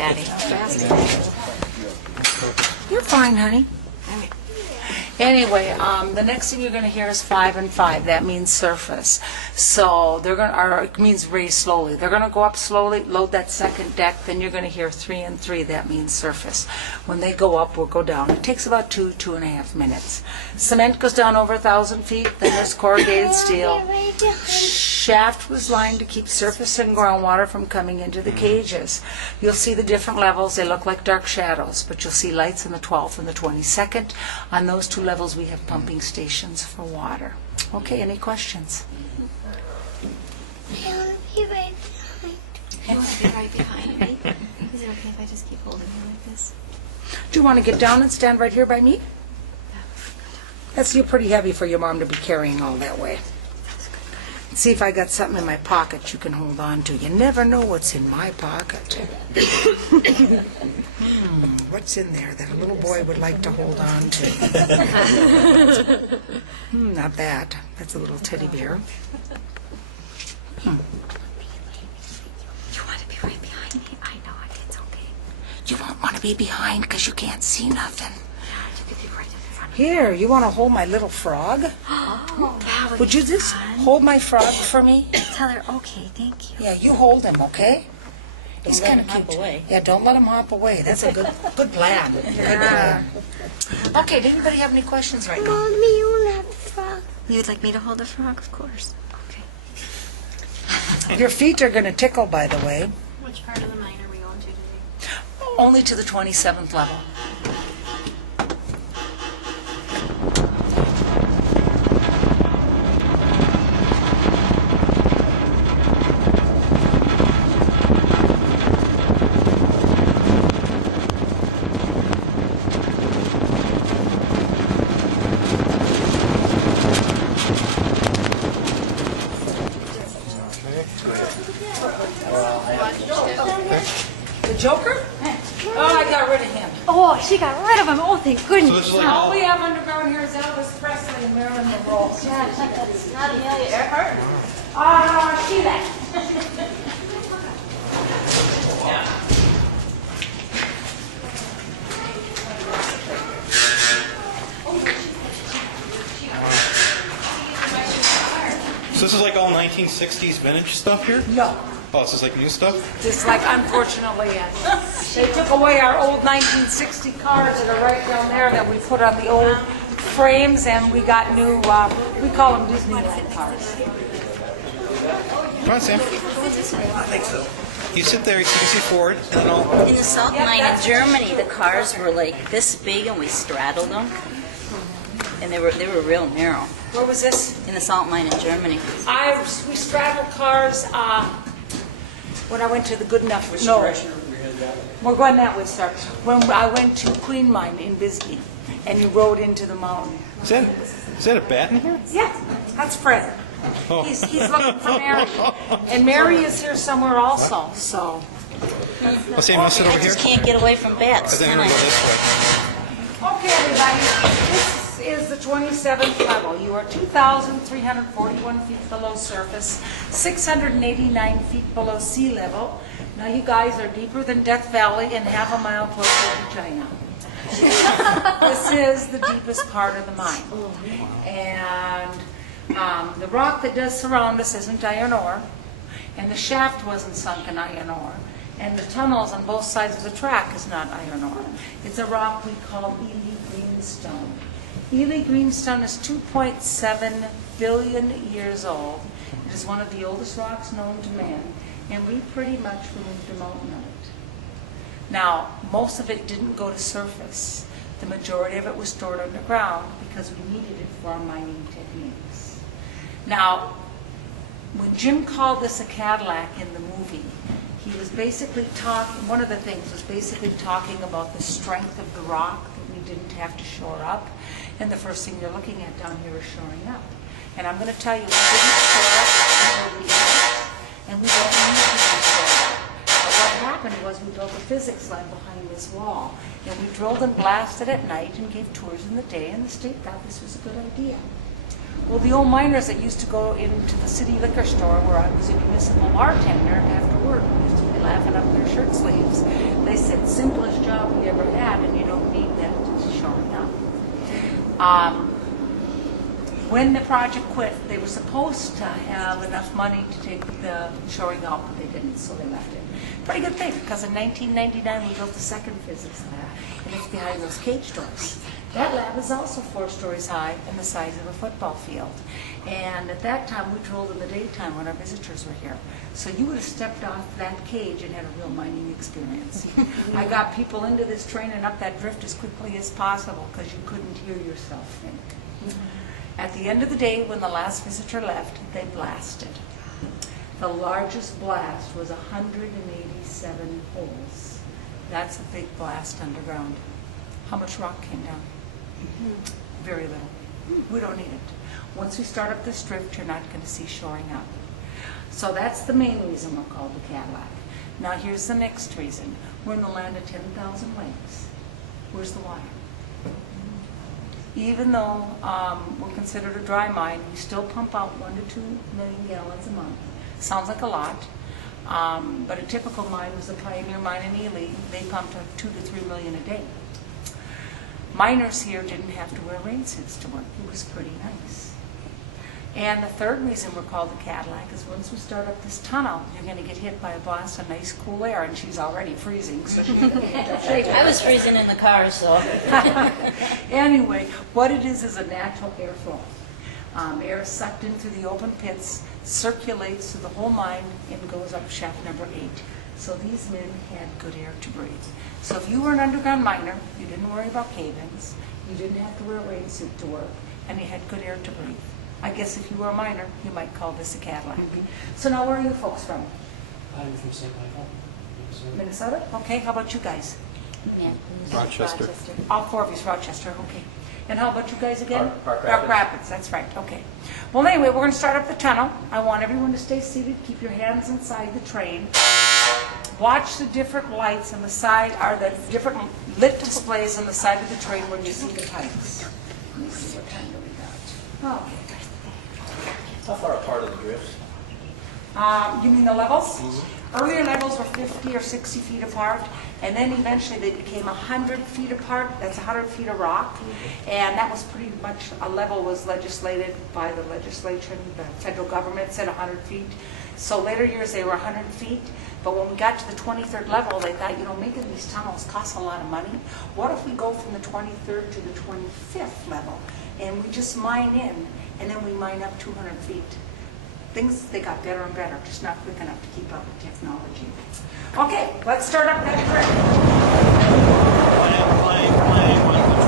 Daddy. You're fine, honey. Anyway, the next thing you're going to hear is 5 and 5. That means surface. So they're going to, or it means raise slowly. They're going to go up slowly, load that second deck. Then you're going to hear 3 and 3. That means surface. When they go up, we'll go down. It takes about 2.5 minutes. Cement goes down over 1,000 feet. Then there's corrugated steel. Shaft was lined to keep surface and groundwater from coming into the cages. You'll see the different levels. They look like dark shadows, but you'll see lights on the 12th and the 22nd. On those two levels, we have pumping stations for water. Okay, any questions? I want to be right behind. You want to be right behind me? Is it okay if I just keep holding you like this? Do you want to get down and stand right here by me? That's you're pretty heavy for your mom to be carrying all that way. See if I got something in my pocket you can hold on to. You never know what's in my pocket. What's in there that a little boy would like to hold on to? Not that. That's a little teddy bear. You want to be right behind me? I know it. It's okay. You won't want to be behind because you can't see nothing. Yeah, you could be right in front of Here, you want to hold my little frog? Oh, that Would you just hold my frog for me? tell her, okay, thank you. Yeah, you hold him, okay? He's kind of cute. hop away. Yeah, don't let him hop away. That's a good plan. Good plan. Okay, did anybody have any questions right now? Mommy, you want to have a frog? You would like me to hold the frog? Of course. Okay. Your feet are going to tickle, by the way. Which part of the mine are we going to today? Only to the 27th level. The Joker? Oh, I got rid of him. Oh, she got rid of him. Oh, thank goodness. All we have underground here is Elvis Presley and Marilyn Monroe. Not Amelia Earhart. She left. So this is like all 1960s vintage stuff here? No. Oh, this is like new stuff? Just like, unfortunately, they took away our old 1960 cars that are right down there that we put on the old frames, and we got new, we call them Disneyland cars. Come on, Sam. I think so. You sit there, you can see forward, and then I'll... In the salt mine in Germany, the cars were like this big, and we straddled them, and they were real narrow. Where was this? In the salt mine in Germany. We straddled cars when I went to the Good Enough. No, we're going that way, sir. When I went to Queen Mine in Bisbee, and you rode into the mountain. Is that a bat in here? Yeah, that's Fred. Oh. He's looking for Mary, and Mary is here somewhere also. So. Oh, Sam, I'll sit over I here. just can't get away from I bats, think I'm can going to go I? this way. Okay, everybody, this is the 27th level. You are 2,341 feet below surface, 689 feet below sea level. Now you guys are deeper than Death Valley and half a mile closer to China. This is the deepest part of the mine. And the rock that does surround us isn't iron ore, and the shaft wasn't sunk in iron ore. And the tunnels on both sides of the track is not iron ore. It's a rock we call Ely greenstone. Ely greenstone is 2.7 billion years old. It is one of the oldest rocks known to man, and we pretty much removed a mountain of it. Now, most of it didn't go to surface. The majority of it was stored underground because we needed it for our mining techniques. Now, when Jim called this a Cadillac in the movie, he was basically talking, one of the things was basically talking about the strength of the rock that we didn't have to shore up. And the first thing you're looking at down here is shoring up. And I'm going to tell you, we didn't shore up until we did it. And we don't need to be shored up. But what happened was we built a physics lab behind this wall. And we drilled and blasted at night and gave tours in the day, and the state thought this was a good idea. Well, the old miners that used to go into the city liquor store where I was a municipal bartender after work, we used to laughing up their shirt sleeves. They said, simplest job we ever had, and you don't need that shoring up. When the project quit, they were supposed to have enough money to take the shoring up, but they didn't, so they left it. Pretty good thing, because in 1999 we built the second physics lab, and it's behind those cage doors. That lab is also 4 stories high and the size of a football field. And at that time, we drilled in the daytime when our visitors were here. So you would have stepped off that cage and had a real mining experience. I got people into this train and up that drift as quickly as possible because you couldn't hear yourself think. At the end of the day, when the last visitor left, they blasted. The largest blast was 187 holes. That's a big blast underground. How much rock came down? Very little. We don't need it. Once we start up this drift, you're not going to see shoring up. So that's the main reason we're called the Cadillac. Now here's the next reason. We're in the land of 10,000 lakes. Where's the water? Even though we're considered a dry mine, we still pump out 1 to 2 million gallons a month. Sounds like a lot, but a typical mine was the Pioneer Mine in Ely. They pumped out 2 to 3 million a day. Miners here didn't have to wear rain suits to work. It was pretty nice. And the third reason we're called the Cadillac is once we start up this tunnel, you're going to get hit by a blast of nice cool air, and she's already freezing, so she's going to get I was freezing in the car, so. Anyway, what it is a natural airflow. Air is sucked in through the open pits, circulates through the whole mine, and goes up shaft number 8. So these men had good air to breathe. So if you were an underground miner, you didn't worry about cave-ins, you didn't have to wear a rain suit to work, and you had good air to breathe. I guess if you were a miner, you might call this a Cadillac. So now where are you folks from? I'm from St. Michael, Minnesota. Minnesota? Okay, how about you guys? Yeah. Rochester. All 4 of you's Rochester, okay. And how about you guys again? Park Rapids, that's right, okay. Well, anyway, we're going to start up the tunnel. I want everyone to stay seated, keep your hands inside the train. Watch the different lights on the side, or the different lit displays on the side of the train when you see the pipes. Let me see what time do we got. Okay. How far apart are the drifts? You mean the levels? Earlier levels were 50 or 60 feet apart, and then eventually they became 100 feet apart. That's 100 feet of rock, and that was pretty much a level was legislated by the legislature. The federal government said 100 feet. So later years they were 100 feet, but when we got to the 23rd level, they thought, you know, making these tunnels costs a lot of money. What if we go from the 23rd to the 25th level, and we just mine in, and then we mine up 200 feet? Things, they got better and better, just not quick enough to keep up with technology. Okay, let's start up that drift. Playing, 1,